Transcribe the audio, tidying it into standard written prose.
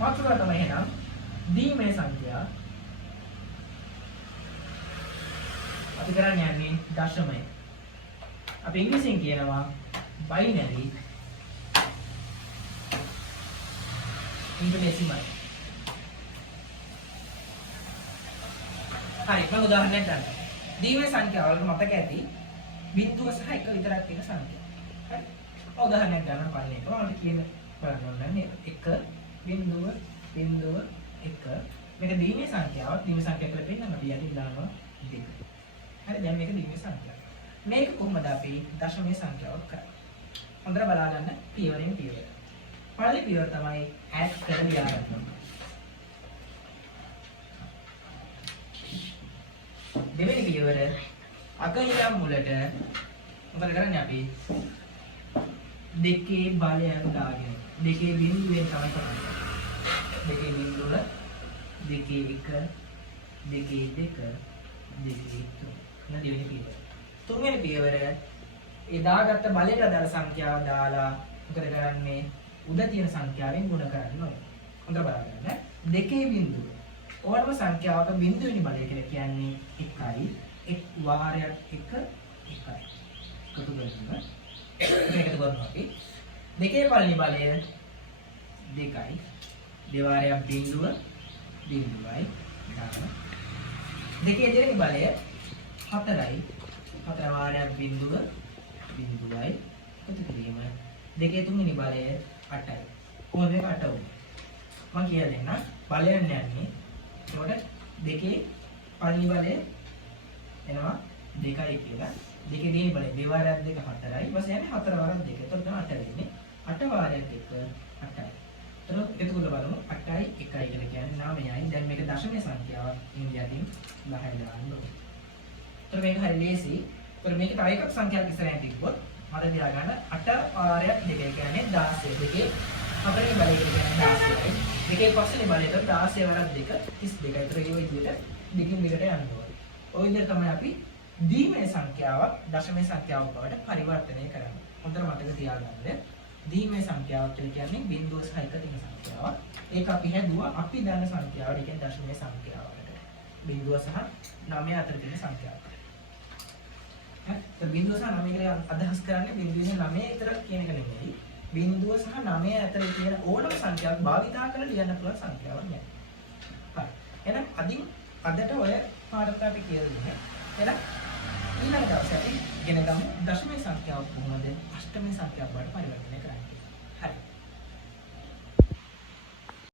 මාතෘකාව තමයි එහෙනම් දීමේ සංඛ්‍යා අපි කරන්නේ යන්නේ දශමය. අපි ඉංග්‍රීසියෙන් කියනවා binary into decimal. හරි මම උදාහරණයක් ගන්නම්. දීමේ සංඛ්‍යාව වලට මතක ඇති බිංදුව සහ එක විතරක් තියෙන සංඛ්‍යා. හරි. උදාහරණයක් ගන්න පළවෙනි එක මම කියන බලන්න ඕනේ 1 බිංදුව බිංදුව 1 මේක දීමේ සංඛ්‍යාව. දීමේ සංඛ්‍යාව කියලා පෙන්නන්න අපි යන්නේ දානවා 2. හරි දැන් මේක දීමේ සංඛ්‍යාව. මේක කොහොමද අපි දශමයේ සංඛ්‍යාවක් කරන්නේ? හොඳට බලා ගන්න පියවරෙන් පියවර. පළවෙනි පියවර තමයි add කරලා ලියාගන්න. දෙවෙනි පියවර අග ඉඳන් මුලට මොකද කරන්නේ අපි දෙකේ බලයන් දාගෙන දෙකේ බිඳුවෙන් තමයි කරන්නේ. දෙකේ බිඳුව දෙකේ 1 දෙකේ 2 දෙකේ 3 න දෙවෙනි පියවර. තුන්වෙනි පියවර ඒ දාගත්ත බලයට අදාළ සංඛ්‍යාව දාලා මොකද කරන්නේ උඩ තියෙන සංඛ්‍යාවෙන් ගුණ කරන්න ඕනේ. හොඳට බලන්න. දෙකේ බිඳුව ඕනම සංඛ්‍යාවක බිඳුවෙනි බලය කියලා කියන්නේ 1යි. එක් වාරයක් 1 1යි. එකතු කරනවා. මේකට කරනවා අපි. දෙකේ පළවෙනි බලය 2යි. දෙවාරයක් බිඳුව බිඳුවයි. ගන්න. දෙකේ දෙවෙනි බලය 4යි. 4 වාරයක් බිඳුව බිඳුවයි. එකතු කිරීම. දෙකේ තුන්වෙනි බලය 8යි. කොහොමද මේක 8 උනේ? මම කියලා දෙන්නම්. බලයන් යන්නේ. ඒකට දෙකේ පළවෙනි බලය එනවා 2යි කියලා. දෙකේ දෙවෙනි බලය දෙවාරයක් 2 4යි. ඊපස්සේ යන්නේ 4 වාරයක් 2. එතකොට තමයි 8 වෙන්නේ. 8 වාරයක් 1 8යි. එතකොට එකතු කරලා බලමු 8යි 1යි කියලා කියන්නේ 9යි. දැන් මේක දශමයේ සංඛ්‍යාවක්. ඉන්දියාවෙන් 10 දාන්න ඕනේ. එතකොට මේක හරි ලේසි. එතකොට මේක තව එකක් සංඛ්‍යාවක් ඉස්සරහින් තිබ්බොත් මට තියාගන්න 8 වාරයක් 2 කියන්නේ 16. දෙකේ හතරේ බලය කියන්නේ 16යි. දෙකේ පස්සේ බලයට 16 වරක් 2 32යි. ඒතර ඒ විදිහට දෙකින් දෙකට යන්න ඕනේ. ඔය විදිහට තමයි අපි දීමේ සංඛ්‍යාවක් දශමයේ සංඛ්‍යාවක් බවට පරිවර්තනය කරන්නේ. හොඳට මතක තියාගන්න. දීමේ සංඛ්‍යාවක් කියන්නේ බිංදුව සහ එක තියෙන සංඛ්‍යාවක්. ඒක අපි හැදුවා අපි දන්න සංඛ්‍යාවට. ඒ කියන්නේ දශමයේ සංඛ්‍යාවට. බිංදුව සහ 9 අතර තියෙන සංඛ්‍යාවක්. හරි. බිංදුව සහ 9 කියලා අදහස් කරන්නේ බිංදුව සහ 9 විතර කියන එක නෙමෙයි. බිංදුව සහ 9 අතර තියෙන ඕනම සංඛ්‍යාවක් භාවිතා කරලා ලියන්න පුළුවන් සංඛ්‍යාවක් නේ. හරි. එහෙනම් අදට ඔය පාඩමට අපි කියලා දුන්නේ. එහෙනම් ඊළඟ දවසේ අපි ඉගෙන ගමු දශමයේ සංඛ්‍යාව කොහොමද අෂ්ටමයේ සංඛ්‍යාව බවට පරිවර්තනය කරන්නේ.